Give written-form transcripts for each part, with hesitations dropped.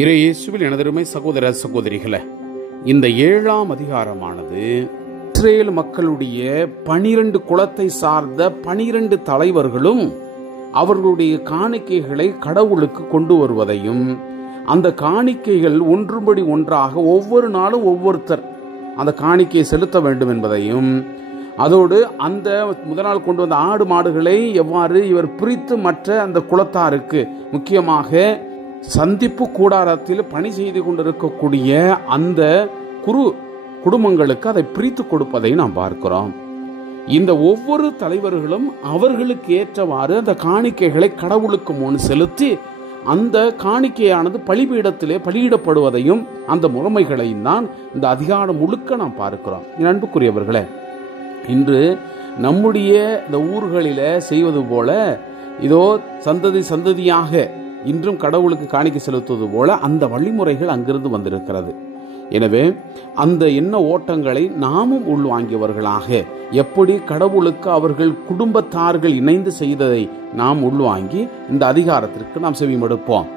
இறையேசுவில் எனதருமை சகோதர சகோதரிகளே, இந்த 7ஆம் அதிகாரமானது இஸ்ரேல் மக்களுடைய 12 குலத்தை சார்ந்த 12 தலைவர்களும் அவர்களுடைய காணிக்கைகளை கடவுளுக்கு கொண்டு வருவதையும், அந்த காணிக்கைகள் ஒன்றுபடி ஒன்றாக ஒவ்வொரு நாளும் ஒவ்வொருத்தர் அந்த காணிக்கையை செலுத்த வேண்டும் என்பதையும், அதோடு அந்த முதல் நாள் கொண்டு வந்த ஆடு மாடுகளை எவ்வாறு இவர் பிரித்து மற்ற அந்த குலத்தாருக்கு, முக்கியமாக சந்திப்பு கூடாரத்தில் பணி செய்து கொண்டிருக்கக்கூடிய அந்த குடும்பங்களுக்கு அதை பிரித்து கொடுப்பதை நாம் பார்க்கிறோம். இந்த ஒவ்வொரு தலைவர்களும் அவர்களுக்கு ஏற்றவாறு அந்த காணிக்கைகளை கடவுளுக்கு முன் செலுத்தி அந்த காணிக்கையானது பலிபீடத்திலே பலியிடப்படுவதையும் அந்த முறைமைகளையும் தான் இந்த அதிகாரம் முழுக்க நாம் பார்க்கிறோம். அன்புக்குரியவர்களே, இன்று நம்முடைய இந்த ஊர்களில செய்வது போல இதோ சந்ததியாக இன்றும் கடவுளுக்கு காணிக்கை செலுத்துவது போல அந்த வழிமுறைகள் அங்கிருந்து வந்திருக்கிறது. எனவே அந்த எண்ண ஓட்டங்களை நாமும் உள்வாங்கியவர்களாக, எப்படி கடவுளுக்கு அவர்கள் குடும்பத்தார்கள் இணைந்து செய்ததை நாம் உள்வாங்கி இந்த அதிகாரத்திற்கு நாம் செவிமடுப்போம்.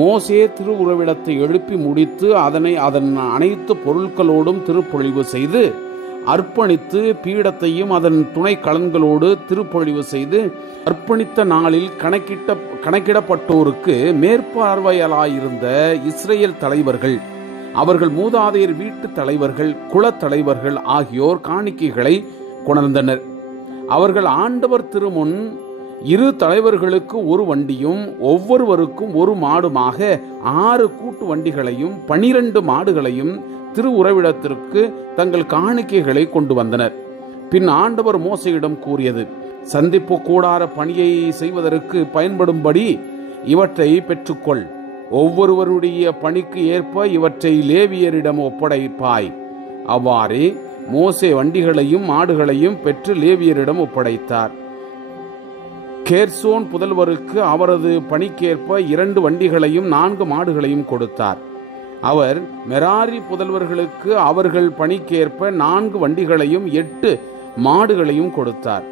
மோசே திருவுறவிடத்தை எழுப்பி முடித்து அதன் அனைத்து பொருட்களோடும் திருப்பொழிவு செய்து அர்ப்பணித்து, பீடத்தையும் அதன் துணை கலன்களோடு திருப்பொழிவு செய்து அர்ப்பணித்த நாளில் கணக்கிடப்பட்டோருக்கு மேற்பார்வையாளராயிருந்த இஸ்ரேல் தலைவர்கள், அவர்கள் மூதாதையர் வீட்டு தலைவர்கள், குலத்தலைவர்கள் ஆகியோர் காணிக்கைகளை கொணர்ந்தனர். அவர்கள் ஆண்டவர் திருமுன் 2 தலைவர்களுக்கு 1 வண்டியும் ஒவ்வொருவருக்கும் 1 மாடுமாக 6 கூட்டு வண்டிகளையும் 12 மாடுகளையும் திரு உறைவிடத்திற்கு தங்கள் காணிக்கைகளை கொண்டு வந்தனர். பின் ஆண்டவர் மோசையிடம் கூறியது, சந்திப்பு கூடார பணியை செய்வதற்கு பயன்படும்படி இவற்றை பெற்றுக்கொள். ஒவ்வொருவருடைய பணிக்கு ஏற்ப இவற்றை லேவியரிடம் ஒப்படைப்பாய். அவ்வாறே மோசே வண்டிகளையும் மாடுகளையும் பெற்று லேவியரிடம் ஒப்படைத்தார். கேர்சோன் புதல்வருக்கு அவரது பணிக்கேற்ப 2 வண்டிகளையும் 4 மாடுகளையும் கொடுத்தார். அவர் மெராரி புதல்வர்களுக்கு அவர்கள் பணிக்கேற்ப 4 வண்டிகளையும் 8 மாடுகளையும் கொடுத்தார்.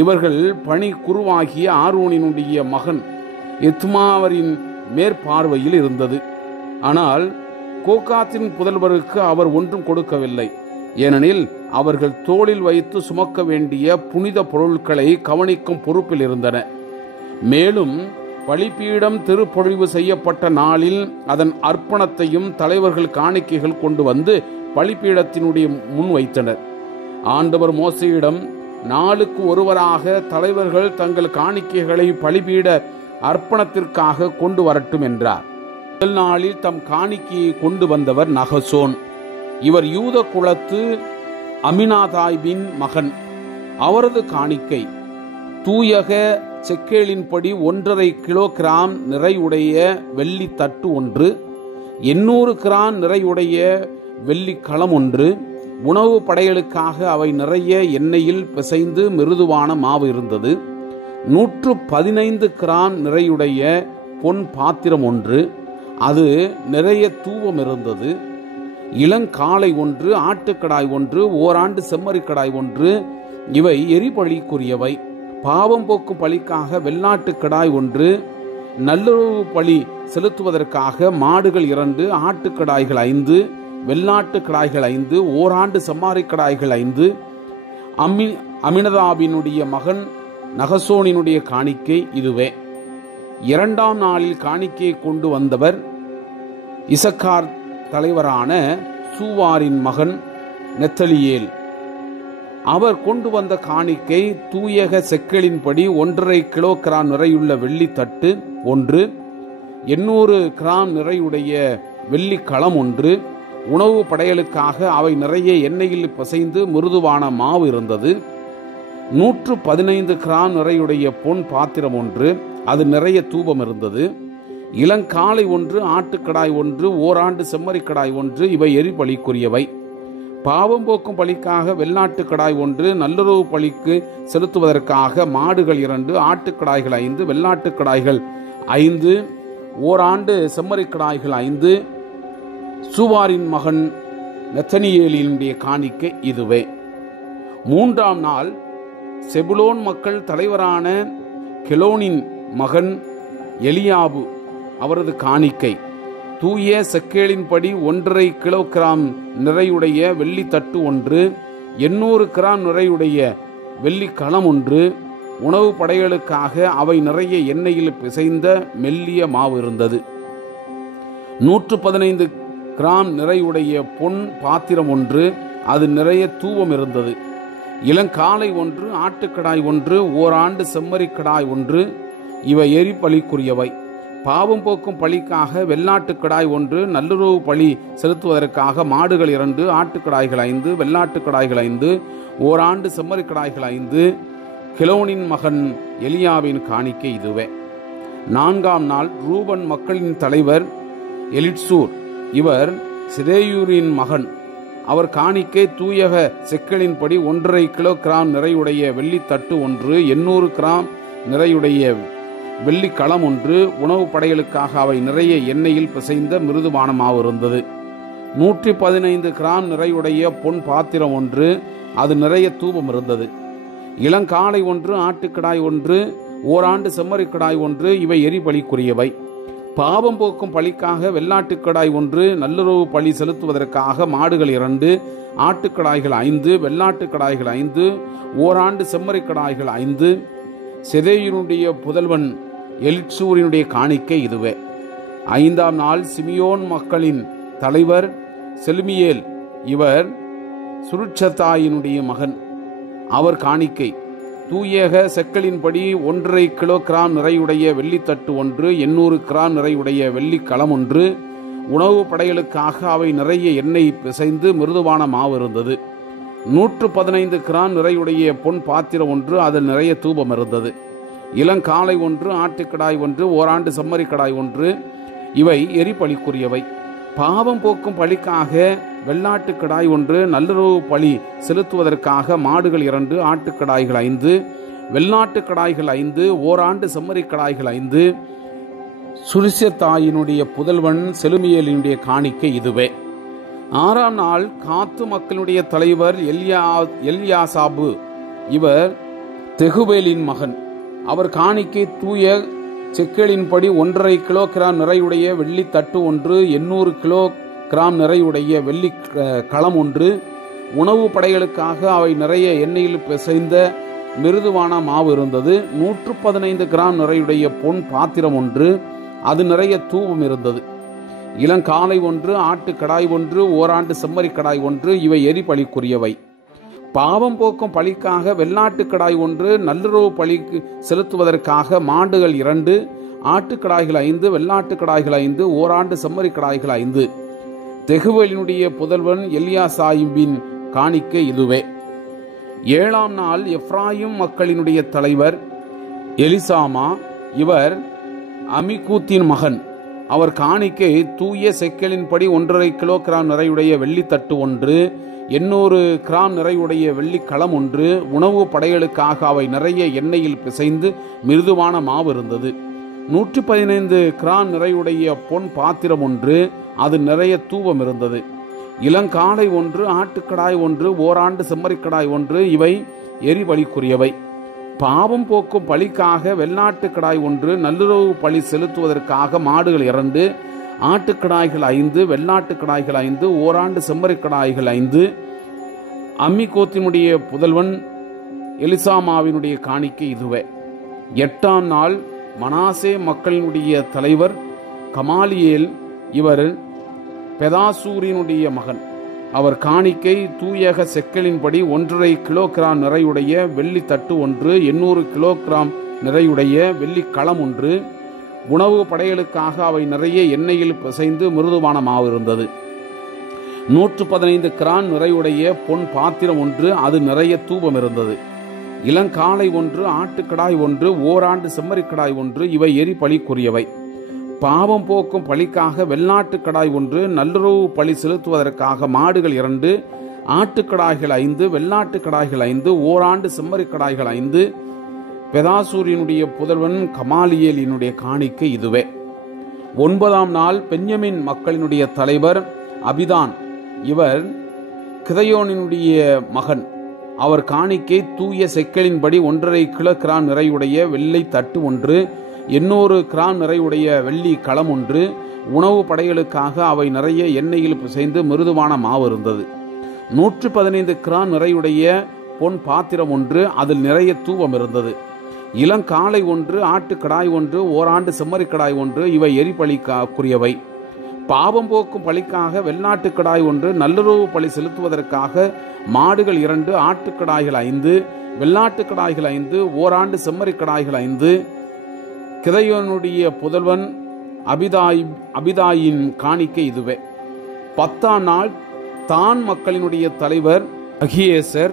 இவர்கள் பணி குருவாகிய ஆரோனினுடைய மகன் இத்மாவரின் மேற்பார்வையில் இருந்தது. ஆனால் கோகாத்தின் புதல்வருக்கு அவர் ஒன்றும் கொடுக்கவில்லை. ஏனெனில் அவர்கள் தோளில் வைத்து சுமக்க வேண்டிய புனித பொருட்களை கவனிக்கும் பொறுப்பில் இருந்தன. மேலும் பலிபீடம் திருப்பொழிவு செய்யப்பட்ட நாளில் அதன் அர்ப்பணத்தையும் தலைவர்கள் காணிக்கைகள் கொண்டு வந்து பலிபீடத்தினுடைய முன் வைத்தனர். ஆண்டவர் மோசையிடம், நாளுக்கு ஒருவராக தலைவர்கள் தங்கள் காணிக்கைகளை பலிபீட அர்ப்பணத்திற்காக கொண்டு வரட்டும் என்றார். முதல் நாளில் தம் காணிக்கையை கொண்டு வந்தவர் நகசோன். இவர் யூத குலத்து அமினாதாய்பின் மகன். அவரது காணிக்கை தூயக செக்கேலின்படி 1.5 கிலோகிராம் நிறையுடைய வெள்ளி தட்டு 1, 800 கிராம் நிறையுடைய வெள்ளி களம் 1, உணவு படையலுக்காக அவை நிறைய எண்ணெயில் பிசைந்து மிருதுவான மாவு இருந்தது. 115 கிராம் நிறையுடைய பொன் பாத்திரம் 1, அது நிறைய தூவம் இருந்தது. இளங்காளை 1, ஆட்டுக்கடாய் 1, ஓராண்டு செம்மறிக்கடாய் 1, இவை எரிபலிக்குரியவை. பாவம் போக்கும் பலிக்காக வெள்ளாட்டுக்கடாய் 1, நல்லுறவு பலி செலுத்துவதற்காக மாடுகள் 2, ஆட்டுக்கடாய்கள் 5, வெள்ளாட்டு கடாய்கள் 5, ஓராண்டு செம்மாறிக்கடாய்கள் 5. அமினதாபினுடைய மகன் நகசோனினுடைய காணிக்கை இதுவே. 2ஆம் நாளில் காணிக்கையை கொண்டு வந்தவர் இசக்கார் தலைவரான சூவாரின் மகன் நெத்தலியேல். அவர் கொண்டு வந்த காணிக்கை தூயக செக்கலின்படி 1.5 கிலோகிராம் நிறையுள்ள வெள்ளி தட்டு 1, 800 கிராம் நிறையுடைய வெள்ளி களம் 1, உணவு படையலுக்காக அவை நிறைய எண்ணெயில் பிசைந்து மிருதுவான மாவு இருந்தது. 115 கிராம் நிறையுடைய பொன் பாத்திரம் 1, அது நிறைய தூபம் இருந்தது. இளங்காளை 1, ஆட்டுக்கடாய் 1, ஓராண்டு செம்மறிக்கடாய் 1, இவை எரிபலிக்குரியவை. பாவம் போக்கும் பலிக்காக வெள்ளாட்டுக்கடாய் 1, நல்லுறவு பலிக்கு செலுத்துவதற்காக மாடுகள் 2, ஆட்டுக்கடாய்கள் 5, வெள்ளாட்டுக்கடாய்கள் 5, ஓராண்டு செம்மறிக்கடாய்கள் 5. சூவாரின் மகன் நெத்தனியேலினுடைய காணிக்கை இதுவே. 3ஆம் நாள் செபுலோன் மக்கள் தலைவரான கெலோனின் மகன் எலியாபு அவரது காணிக்கை தூய செக்கேலின்படி 1.5 கிலோகிராம் நிறையுடைய வெள்ளி தட்டு ஒன்று, 800 கிராம் நிறையுடைய வெள்ளி களம் ஒன்று, உணவு படைகளுக்காக அவை நிறைய எண்ணெயில் பிசைந்த மெல்லிய மாவு இருந்தது. 115 கிராம் நிறையுடைய பொன் பாத்திரம் ஒன்று, அது நிறைய தூபம் இருந்தது. இளங்காளை ஒன்று, ஆட்டுக்கடாய் ஒன்று, ஓராண்டு செம்மறி கடாய் ஒன்று, இவை எரிபலிக்குரியவை. பாவம் போக்கும் பலிக்காக வெள்ளாட்டுக்கடாய் ஒன்று, நல்லுறவு பலி செலுத்துவதற்காக மாடுகள் 2, ஆட்டுக்கடாய்கள் 5, வெள்ளாட்டுக்கடாய்கள் 5, ஓராண்டு செம்மறி கடாய்கள் 5. கிலோனின் மகன் எலியாவின் காணிக்கை இதுவே. 4ஆம் நாள் ரூபன் மக்களின் தலைவர் எலிட்சூர், இவர் சிதேயூரின் மகன். அவர் காணிக்கை தூயக செக்கலின்படி 1.5 கிலோகிராம் நிறையுடைய வெள்ளி தட்டு ஒன்று, 800 கிராம் நிறையுடைய வெள்ளி களம் ஒன்று, உணவு படைகளுக்காக அவை நிறைய எண்ணெயில் பிசைந்த மிருதுவான மாவு இருந்தது. 115 கிராம் நிறையுடைய பொன் பாத்திரம் ஒன்று, அது நிறைய தூபம் இருந்தது. இளங்காளை ஒன்று, ஆட்டுக்கடாய் ஒன்று, ஓராண்டு செம்மறி கடாய் ஒன்று, இவை எரிபலிக்குரியவை. பாவம் போக்கும் பலிக்காக வெள்ளாட்டுக்கடாய் ஒன்று, நல்லுறவு பலி செலுத்துவதற்காக மாடுகள் 2, ஆட்டுக்கடாய்கள் 5, வெள்ளாட்டுக்கடாய்கள் 5, ஓராண்டு செம்மறி கடாய்கள் 5. செதேயூருடைய புதல்வன் எலிட்சூரினுடைய காணிக்கை இதுவே. 5ஆம் நாள் சிமியோன் மக்களின் தலைவர் செலுமியேல், இவர் சுருட்சத்தாயினுடைய மகன். அவர் காணிக்கை தூயக செக்கலின்படி 1.5 கிலோகிராம் நிறையுடைய வெள்ளித்தட்டு ஒன்று, 800 கிராம் நிறையுடைய வெள்ளி களம் ஒன்று, உணவு படைகளுக்காக அவை நிறைய எண்ணெய் பிசைந்து மிருதுவான மாவு இருந்தது. 115 கிராம் நிறையுடைய பொன் பாத்திரம் ஒன்று, அதில் நிறைய தூபம் இருந்தது. இளங்காளை ஒன்று, ஆட்டுக்கடாய் ஒன்று, ஓராண்டு செம்மறி கடாய் ஒன்று, இவை எரிபலிக்குரியவை. பாவம் போக்கும் பலிக்காக வெள்ளாட்டுக்கடாய் ஒன்று, நல்லுறவு பலி செலுத்துவதற்காக மாடுகள் 2, ஆட்டுக்கடாய்கள் 5, வெள்ளாட்டுக்கடாய்கள் 5, ஓராண்டு செம்மறி கடாய்கள் 5. சுரிசத்தாயினுடைய புதல்வன் செலுமியேலினுடைய காணிக்கை இதுவே. 6ஆம் நாள் காத்து மக்களுடைய தலைவர் எல்யாசாபு, இவர் தெகுவேலின் மகன். அவர் காணிக்கை தூய செக்கலின்படி 1.5 கிலோகிராம் நிறையுடைய வெள்ளி தட்டு ஒன்று, 800 கிலோகிராம் நிறையுடைய வெள்ளி களம் ஒன்று, உணவு படைகளுக்காக அவை நிறைய எண்ணெயில் பிசைந்த மிருதுவான மாவு இருந்தது. 115 கிராம் நிறையுடைய பொன் பாத்திரம் ஒன்று, அது நிறைய தூபம் இருந்தது. இளங்காளை ஒன்று, ஆட்டுக்கடாய் ஒன்று, ஓராண்டு செம்மறி கடாய் ஒன்று, இவை எரிபலிக்குரியவை. பாவம் போக்கும் பலிக்காக வெள்ளாட்டுக்கடாய் ஒன்று, நல்லுறவு பலிக்கு செலுத்துவதற்காக மாடுகள் 2, ஆட்டுக்கடாய்கள் 5, வெள்ளாட்டுக்கடாய்கள் 5, ஓராண்டு செம்மறி கடாய்கள் 5. தெகுவேலினுடைய புதல்வன் எல்யாசாயிபின் காணிக்கை இதுவே. 7ஆம் நாள் எப்ராயிம் மக்களினுடைய தலைவர் எலிசாமா, இவர் அமிகூத்தின் மகன். அவர் காணிக்கை தூய செக்கலின்படி 1.5 கிலோகிராம் நிறையுடைய வெள்ளித்தட்டு ஒன்று, 800 கிராம் நிறையுடைய வெள்ளி களம் ஒன்று, உணவு படைகளுக்காக அவை நிறைய எண்ணெயில் பிசைந்து மிருதுவான மாவு இருந்தது. 115 கிராம் நிறையுடைய பொன் பாத்திரம் ஒன்று, அது நிறைய தூபம் இருந்தது. இளங்காளை ஒன்று, ஆட்டுக்கடாய் ஒன்று, ஓராண்டு செம்மறிக்கடாய் ஒன்று, இவை எரிபலிக்குரியவை. பாவம் போக்கும் பலிக்காக வெள்ளாட்டுக்கடாய் ஒன்று, நல்லுறவு பலி செலுத்துவதற்காக மாடுகள் 2, ஆட்டுக்கடாய்கள் 5, வெள்ளாட்டுக்கடாய்கள் 5, ஓராண்டு செம்மறிக்கடாய்கள் 5. அம்மிகோத்தினுடைய புதல்வன் எலிசாமாவினுடைய காணிக்கை இதுவே. 8ஆம் நாள் மனாசே மக்களினுடைய தலைவர் கமாலியேல், இவர் பெதாசூரினுடைய மகன். அவர் காணிக்கை தூயக செக்கலின்படி 1.5 கிலோகிராம் நிறையுடைய வெள்ளி தட்டு ஒன்று, 800 கிலோகிராம் நிறையுடைய வெள்ளி களம் ஒன்று, உணவு படைகளுக்காக அவை நிறைய எண்ணெயில் பிசைந்து மிருதுவான மாவு இருந்தது. 115 கிராம் நிறையுடைய பொன் பாத்திரம் ஒன்று, அது நிறைய தூபம் இருந்தது. இளங்காளை ஒன்று, ஆட்டுக்கடாய் ஒன்று, ஓராண்டு செம்மறிக்கடாய் ஒன்று, இவை எரிபலிக்குரியவை. பாவம் போக்கும் பலிக்காக வெள்ளாட்டுக்கடாய் ஒன்று, நல்லுறவு பலி செலுத்துவதற்காக மாடுகள் 2, ஆட்டுக்கடாய்கள் 5, வெள்ளாட்டுக்கடாய்கள் 5, ஓராண்டு செம்மறிக்கடாய்கள் 5. பெதாசூரினுடைய புதல்வன் கமாலியேலினுடைய காணிக்கை இதுவே. 9ஆம் நாள் பென்யமின் மக்களினுடைய தலைவர் அபிதான், இவர் கிதையோனினுடைய மகன். அவர் காணிக்கை தூய செக்கலின்படி 1.5 கிலோகிராம் நிறையுடைய வெள்ளை தட்டு ஒன்று, 800 கிராம் நிறையுடைய வெள்ளி களம் ஒன்று, உணவு படைகளுக்காக அவை நிறைய எண்ணெயில் பிசைந்து மிருதுவான மாவு இருந்தது. 115 கிராம் நிறையுடைய பொன் பாத்திரம் ஒன்று, அதில் நிறைய தூபம் இருந்தது. இளங்காளை ஒன்று, ஆட்டுக்கடாய் ஒன்று, ஓராண்டு செம்மறிக்கடாய் ஒன்று, இவை எரிபலிக்குரியவை. பாவம் போக்கும் பலிக்காக வெள்ளாட்டுக்கடாய் ஒன்று, நல்லுறவு பலி செலுத்துவதற்காக மாடுகள் 2, ஆட்டுக்கடாய்கள் 5, வெள்ளாட்டுக்கடாய்கள் 5, ஓராண்டு செம்மறிக்கடாய்கள் 5. கிதையோனுடைய புதல்வன் அபிதாயின் காணிக்கை இதுவே. 10ஆம் நாள் தான் மக்களினுடைய தலைவர் அகியேசர்,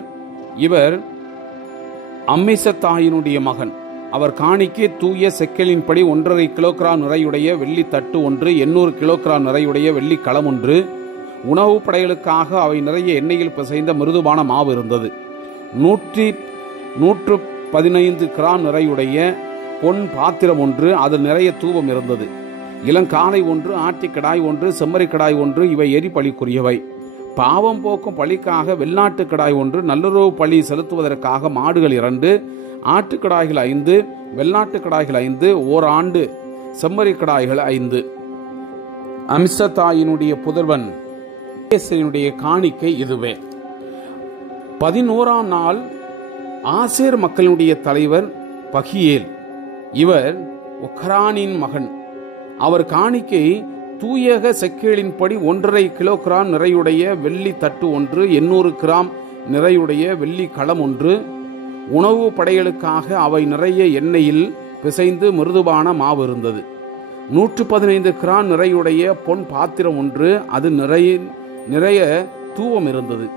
இவர் அம்மிசத்தாயினுடைய மகன். அவர் காணிக்கை தூய செக்கலின்படி 1.5 கிலோகிராம் நிறையுடைய வெள்ளி தட்டு ஒன்று, 800 கிலோகிராம் நிறையுடைய வெள்ளி களம் ஒன்று, உணவு படைகளுக்காக அவை நிறைய எண்ணெயில் பிசைந்த மிருதுவான மாவு இருந்தது. 115 கிராம் நிறையுடைய பொன் பாத்திரம் ஒன்று, அதில் நிறைய தூபம் இருந்தது. இளங்காளை ஒன்று, ஆட்டுக்கடாய் ஒன்று, செம்மறிக்கடாய் ஒன்று, இவை எரிபலிக்குரியவை. பாவம் போக்கும் பலிக்காக வெள்ளாட்டுக்கடாய் ஒன்று, நல்லுறவு பலி செலுத்துவதற்காக மாடுகள் 2, ஆட்டுக்கடாய்கள் 5, வெள்ளாட்டுக்கடாய்கள் 5, ஓராண்டு செம்மறிக்கடாய்கள் 5. அம்சத்தாயினுடைய புதல்வன் காணிக்கை இதுவே. 11ஆம் நாள் ஆசேர் மக்களுடைய தலைவர் பகியேல், இவர் ஒக்ரானின் மகன். அவர் காணிக்கை தூயக செக்கேலின்படி 1.5 கிலோகிராம் நிறையுடைய வெள்ளி தட்டு ஒன்று, 800 கிராம் நிறையுடைய வெள்ளி களம் ஒன்று, உணவு படைகளுக்காக அவை நிறைய எண்ணெயில் பிசைந்து மிருதுவான மாவு இருந்தது. 115 கிராம் நிறையுடைய பொன் பாத்திரம் ஒன்று, அது நிறைய தூவம் இருந்தது.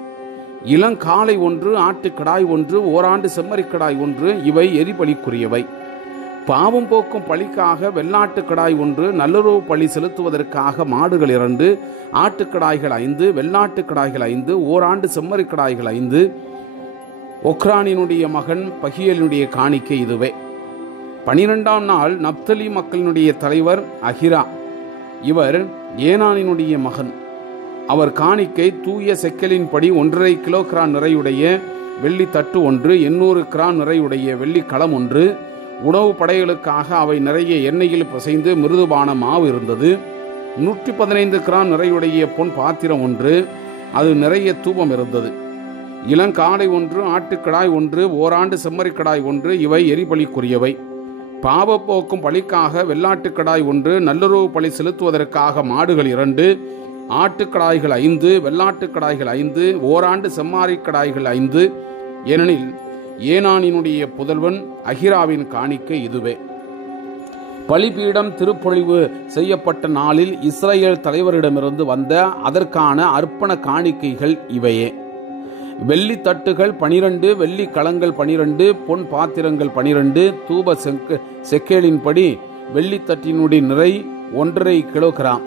இளங்காளை ஒன்று, ஆட்டுக்கடாய் ஒன்று, ஓராண்டு செம்மறிக்கடாய் ஒன்று, இவை எரிபலிக்குரியவை. பாவம் போக்கும் பலிக்காக வெள்ளாட்டுக்கடாய் ஒன்று, நல்லுறவு பலி செலுத்துவதற்காக மாடுகள் 2, ஆட்டுக்கடாய்கள் 5, வெள்ளாட்டுக்கடாய்கள் 5, ஓராண்டு செம்மறிக்கடாய்கள் 5. ஒக்ரானினுடைய மகன் பகியலினுடைய காணிக்கை இதுவே. 12ஆம் நாள் நப்தலி மக்களினுடைய தலைவர் அகிரா, இவர் ஏனானினுடைய மகன். அவர் காணிக்கை தூய செக்கலின்படி 1.5 கிலோகிராம் நிறையுடைய வெள்ளி தட்டு ஒன்று, 800 கிராம் நிறையுடைய வெள்ளி களம் ஒன்று, உணவு படைகளுக்காக அவை நிறைய எண்ணெயில் பிசைந்து மிருதுவான மாவு இருந்தது. 115 கிராம் நிறையுடைய பொன் பாத்திரம் ஒன்று, அது நிறைய தூபம் இருந்தது. இளங்காளை ஒன்று, ஆட்டுக்கடாய் ஒன்று, ஓராண்டு செம்மறிக்கடாய் ஒன்று, இவை எரிபலிக்குரியவை. பாவப்போக்கும் பலிக்காக வெள்ளாட்டுக்கடாய் ஒன்று, நல்லுறவு பலி செலுத்துவதற்காக மாடுகள் 2, ஆட்டுக்கடாய்கள் 5, வெள்ளாட்டுக்கடாய்கள் 5, ஓராண்டு செம்மறிக்கடாய்கள் 5. ஏனெனில் ஏனானினுடைய புதல்வன் அகிராவின் காணிக்கை இதுவே. பலிபீடம் திருப்பொழிவு செய்யப்பட்ட நாளில் இஸ்ரேல் தலைவரிடமிருந்து வந்த அதற்கான அர்ப்பண காணிக்கைகள் இவையே. வெள்ளி தட்டுகள் 12, வெள்ளி களங்கள் 12, பொன் பாத்திரங்கள் 12, தூப செக்கேலின்படி வெள்ளி தட்டினுடைய நிறை 1.5 கிலோகிராம்,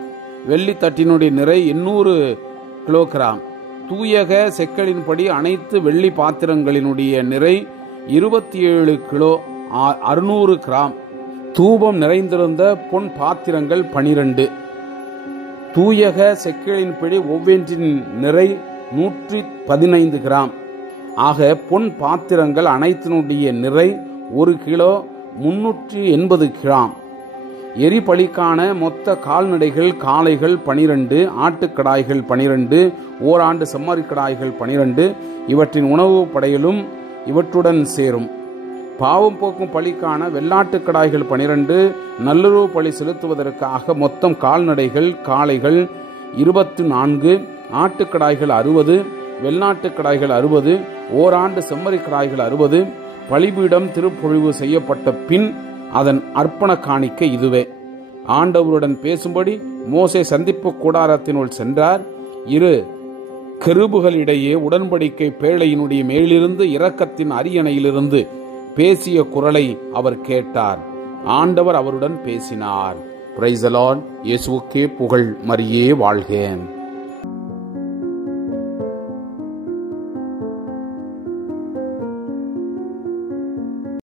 வெள்ளி தட்டினுடைய நிறை 800 கிலோகிராம். தூயக செக்கலின்படி அனைத்து வெள்ளி பாத்திரங்களினுடைய நிறை 27 கிலோ 600 கிராம். தூபம் நிறைந்திருந்த பொன் பாத்திரங்கள் 12. தூயக செக்கலின்படி ஒவ்வொன்றின் நிறை 115 கிராம். ஆக பொன் பாத்திரங்கள் அனைத்தினுடைய நிறை 1 கிலோ 380 கிராம். எரிபலிக்கான மொத்த கால்நடைகள் காளைகள் 12, ஆட்டுக்கடாய்கள் 12, ஓராண்டு செம்மறிக்கடாய்கள் 12, இவற்றின் உணவு படையிலும் இவற்றுடன் சேரும். பாவம் போக்கும் பலிக்கான வெள்ளாட்டுக்கடாய்கள் 12, நல்லுறவு பலி செலுத்துவதற்காக மொத்தம் கால்நடைகள் காளைகள் 24, ஆட்டுக்கடாய்கள் 60, வெள்ளாட்டுக்கடாய்கள் 60, ஓராண்டு செம்மறிக்கடாய்கள் 60. பலிபீடம் திருப்பொழிவு செய்யப்பட்ட பின் அதன் அர்ப்பண காணிக்கை இதுவே. ஆண்டவருடன் பேசும்படி மோசே சந்திப்பு கூடாரத்தினுள் சென்றார். 2 கெருபுகளிடையே உடன்படிக்கை பேழையினுடைய மேலிருந்து இரக்கத்தின் அரியணையிலிருந்து பேசிய குரலை அவர் கேட்டார். ஆண்டவர் அவருடன் பேசினார். Praise the Lord. இயேசுவுக்கே புகழ், மரியே வாழ்க.